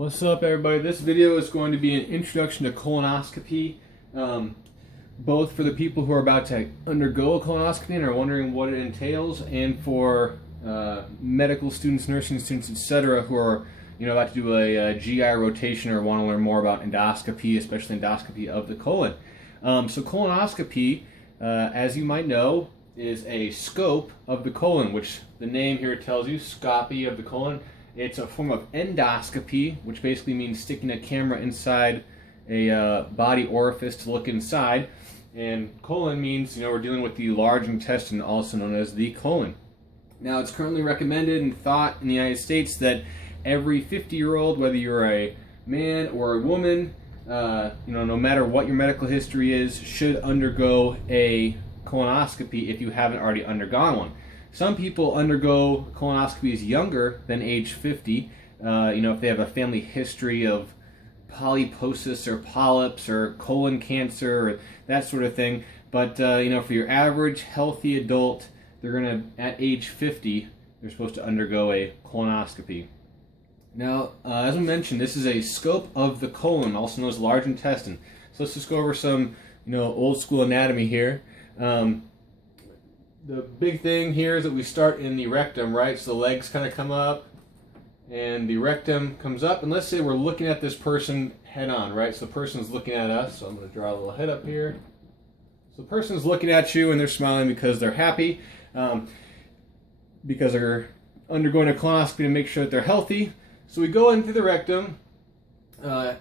What's up, everybody? This video is going to be an introduction to colonoscopy, both for the people who are about to undergo a colonoscopy and are wondering what it entails, and for medical students, nursing students, etc., who are about to do a GI rotation or want to learn more about endoscopy, especially endoscopy of the colon. So colonoscopy, as you might know, is a scope of the colon, which the name here tells you, scopy of the colon. It's a form of endoscopy, which basically means sticking a camera inside a body orifice to look inside. And colon means, we're dealing with the large intestine, also known as the colon. Now, it's currently recommended and thought in the United States that every 50-year-old, whether you're a man or a woman, no matter what your medical history is, should undergo a colonoscopy if you haven't already undergone one. Some people undergo colonoscopies younger than age 50, if they have a family history of polyposis or polyps or colon cancer or that sort of thing. But, for your average healthy adult, they're going to, at age 50, they're supposed to undergo a colonoscopy. Now, as we mentioned, this is a scope of the colon, also known as large intestine. So let's just go over some, old school anatomy here. The big thing here is that we start in the rectum, right? So the legs kind of come up and the rectum comes up. And let's say we're looking at this person head on, right? So the person's looking at us. So I'm going to draw a little head up here. So the person's looking at you and they're smiling because they're happy, because they're undergoing a colonoscopy to make sure that they're healthy. So we go in through the rectum,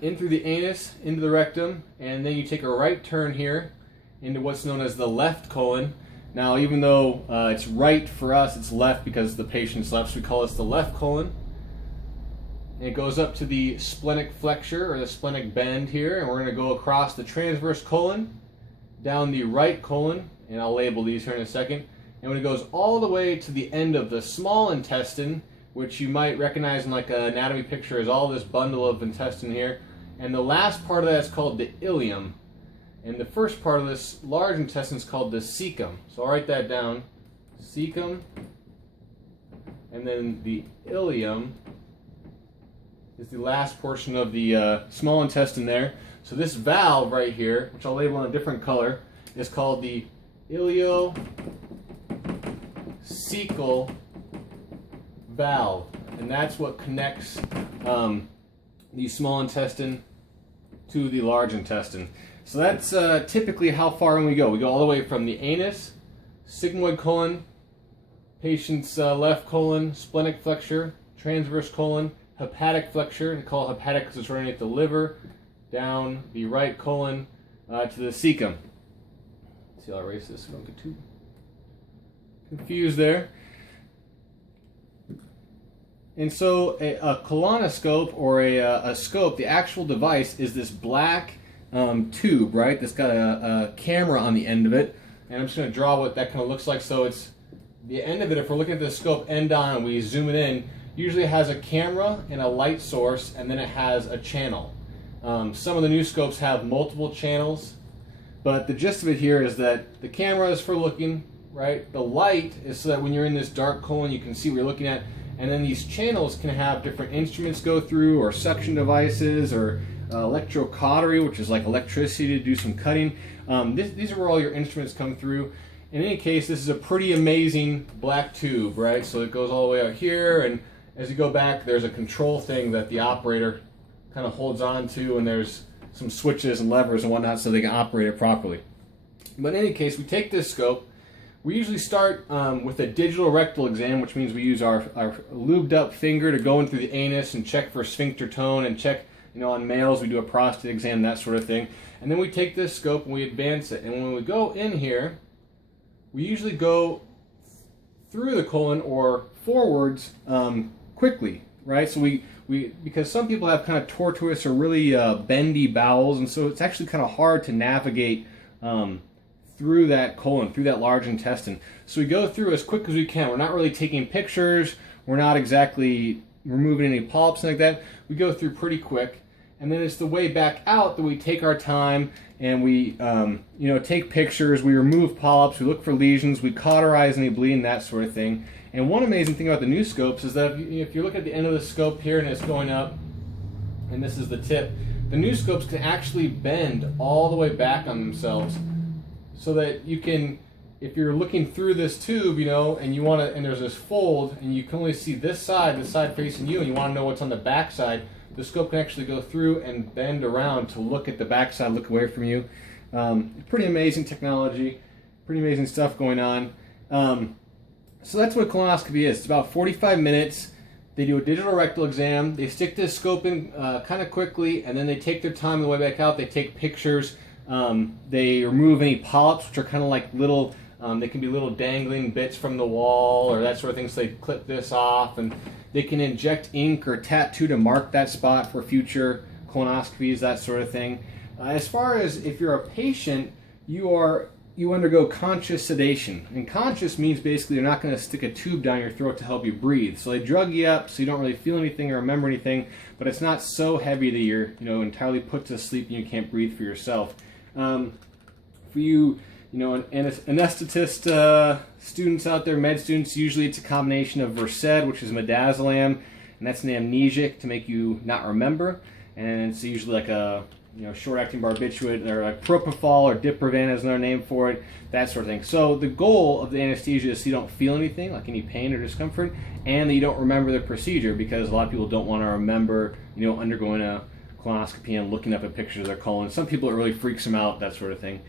in through the anus, into the rectum, and then you take a right turn here into what's known as the left colon. Now, even though it's right for us, it's left because the patient's left, so we call this the left colon. And it goes up to the splenic flexure, or the splenic bend here, and we're going to go across the transverse colon, down the right colon, and I'll label these here in a second. And when it goes all the way to the end of the small intestine, which you might recognize in like an anatomy picture as all this bundle of intestine here, and the last part of that is called the ileum. And the first part of this large intestine is called the cecum. So I'll write that down. Cecum. And then the ileum is the last portion of the small intestine there. So this valve right here, which I'll label in a different color, is called the ileocecal valve. And that's what connects the small intestine to the large intestine. So that's typically how far in we go. We go all the way from the anus, sigmoid colon, patient's left colon, splenic flexure, transverse colon, hepatic flexure. They call it hepatic because it's running at the liver, down the right colon to the cecum. Let's see, I'll erase this so I don't get too confused there. And so a colonoscope, or a scope, the actual device, is this black tube, right? That's got a camera on the end of it, and I'm just going to draw what that kind of looks like. So it's the end of it. If we're looking at the scope end on and we zoom it in, usually it has a camera and a light source, and then it has a channel. Some of the new scopes have multiple channels, but the gist of it here is that the camera is for looking, right? The light is so that when you're in this dark colon, you can see what you're looking at, and then these channels can have different instruments go through, or suction devices, or electrocautery, which is like electricity to do some cutting. These are where all your instruments come through. In any case, this is a pretty amazing black tube, right? So it goes all the way out here, and as you go back, there's a control thing that the operator kind of holds on to, and there's some switches and levers and whatnot so they can operate it properly. But in any case, we take this scope. We usually start with a digital rectal exam, which means we use our lubed up finger to go in through the anus and check for sphincter tone, and check, on males we do a prostate exam, that sort of thing. And then we take this scope and we advance it. And when we go in here, we usually go through the colon or forwards quickly, right? So because some people have kind of tortuous or really bendy bowels, and so it's actually kind of hard to navigate through that colon, through that large intestine. So we go through as quick as we can. We're not really taking pictures. We're not exactly removing any polyps like that. We go through pretty quick. And then it's the way back out that we take our time and we take pictures, we remove polyps, we look for lesions, we cauterize any bleeding, that sort of thing. And one amazing thing about the new scopes is that if you look at the end of the scope here and it's going up, and this is the tip. The new scopes can actually bend all the way back on themselves, so that you can, if you're looking through this tube, you know, and you want to, and there's this fold, and you can only see this side facing you, and you want to know what's on the back side, the scope can actually go through and bend around to look at the back side, look away from you. Pretty amazing technology, pretty amazing stuff going on. So that's what colonoscopy is. It's about 45 minutes. They do a digital rectal exam. They stick this scope in kind of quickly, and then they take their time on the way back out. They take pictures. They remove any polyps, which are kind of like little, they can be little dangling bits from the wall or that sort of thing. So they clip this off, and they can inject ink or tattoo to mark that spot for future colonoscopies, that sort of thing. As far as if you're a patient, you undergo conscious sedation. And conscious means basically they're not going to stick a tube down your throat to help you breathe. So they drug you up so you don't really feel anything or remember anything, but it's not so heavy that you're entirely put to sleep and you can't breathe for yourself. For you anesthetist students out there, med students, usually it's a combination of Versed, which is midazolam, and that's an amnesic to make you not remember, and it's usually like a short-acting barbiturate, or like propofol or diprivan is another name for it, that sort of thing. So the goal of the anesthesia is so you don't feel anything, like any pain or discomfort, and that you don't remember the procedure, because a lot of people don't want to remember, undergoing a colonoscopy and looking up at pictures of their colon. Some people, it really freaks them out, that sort of thing.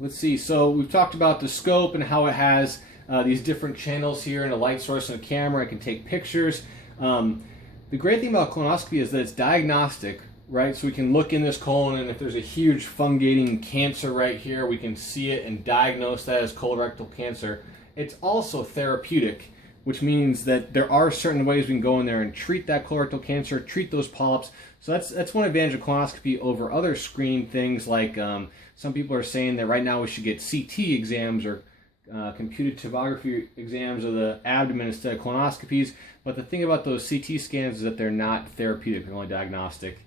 Let's see, so we've talked about the scope and how it has these different channels here and a light source and a camera. It can take pictures. The great thing about colonoscopy is that it's diagnostic, right? So we can look in this colon, and if there's a huge fungating cancer right here, we can see it and diagnose that as colorectal cancer. It's also therapeutic, which means that there are certain ways we can go in there and treat that colorectal cancer, treat those polyps. So that's one advantage of colonoscopy over other screening things, like some people are saying that right now we should get CT exams or computed tomography exams of the abdomen instead of colonoscopies. But the thing about those CT scans is that they're not therapeutic, they're only diagnostic.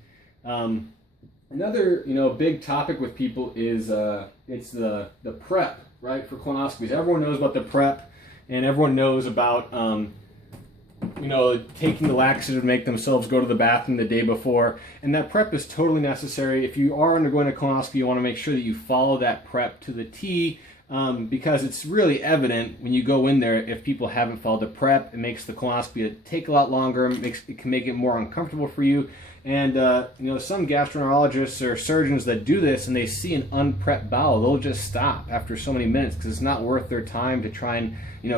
Another big topic with people is it's the prep, right, for colonoscopies. Everyone knows about the prep, and everyone knows about taking the laxative to make themselves go to the bathroom the day before, and that prep is totally necessary. If you are undergoing a colonoscopy, you want to make sure that you follow that prep to the T, because it's really evident when you go in there, if people haven't followed the prep, it makes the colonoscopy take a lot longer, it can make it more uncomfortable for you. And some gastroenterologists or surgeons that do this and they see an unprepped bowel, they'll just stop after so many minutes because it's not worth their time to try and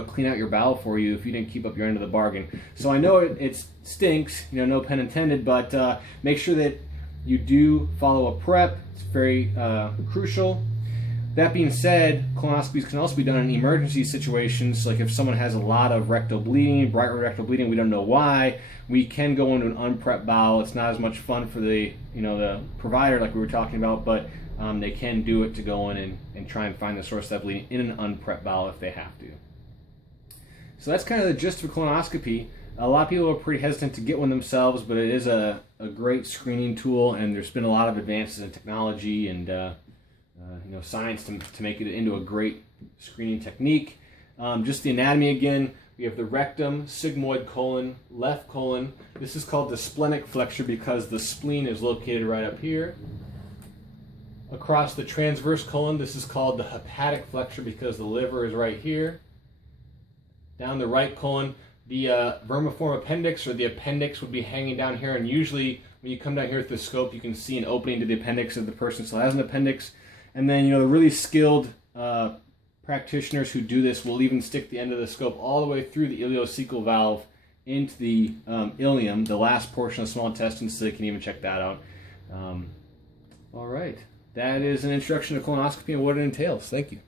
clean out your bowel for you if you didn't keep up your end of the bargain. So I know it stinks, no pun intended, but make sure that you do follow a prep. It's very crucial. That being said, colonoscopies can also be done in emergency situations, like if someone has a lot of rectal bleeding, bright red rectal bleeding, we don't know why, we can go into an unprepped bowel. It's not as much fun for the the provider, like we were talking about, but they can do it to go in and try and find the source of that bleeding in an unprepped bowel if they have to. So that's kind of the gist of colonoscopy. A lot of people are pretty hesitant to get one themselves, but it is a great screening tool, and there's been a lot of advances in technology and science to make it into a great screening technique. Just the anatomy again, we have the rectum, sigmoid colon, left colon. This is called the splenic flexure because the spleen is located right up here. Across the transverse colon, this is called the hepatic flexure because the liver is right here. Down the right colon, the vermiform appendix or the appendix would be hanging down here, and usually when you come down here with the scope, you can see an opening to the appendix if the person still has an appendix. And then, the really skilled practitioners who do this will even stick the end of the scope all the way through the ileocecal valve into the ileum, the last portion of the small intestine, so they can even check that out. All right. That is an introduction to colonoscopy and what it entails. Thank you.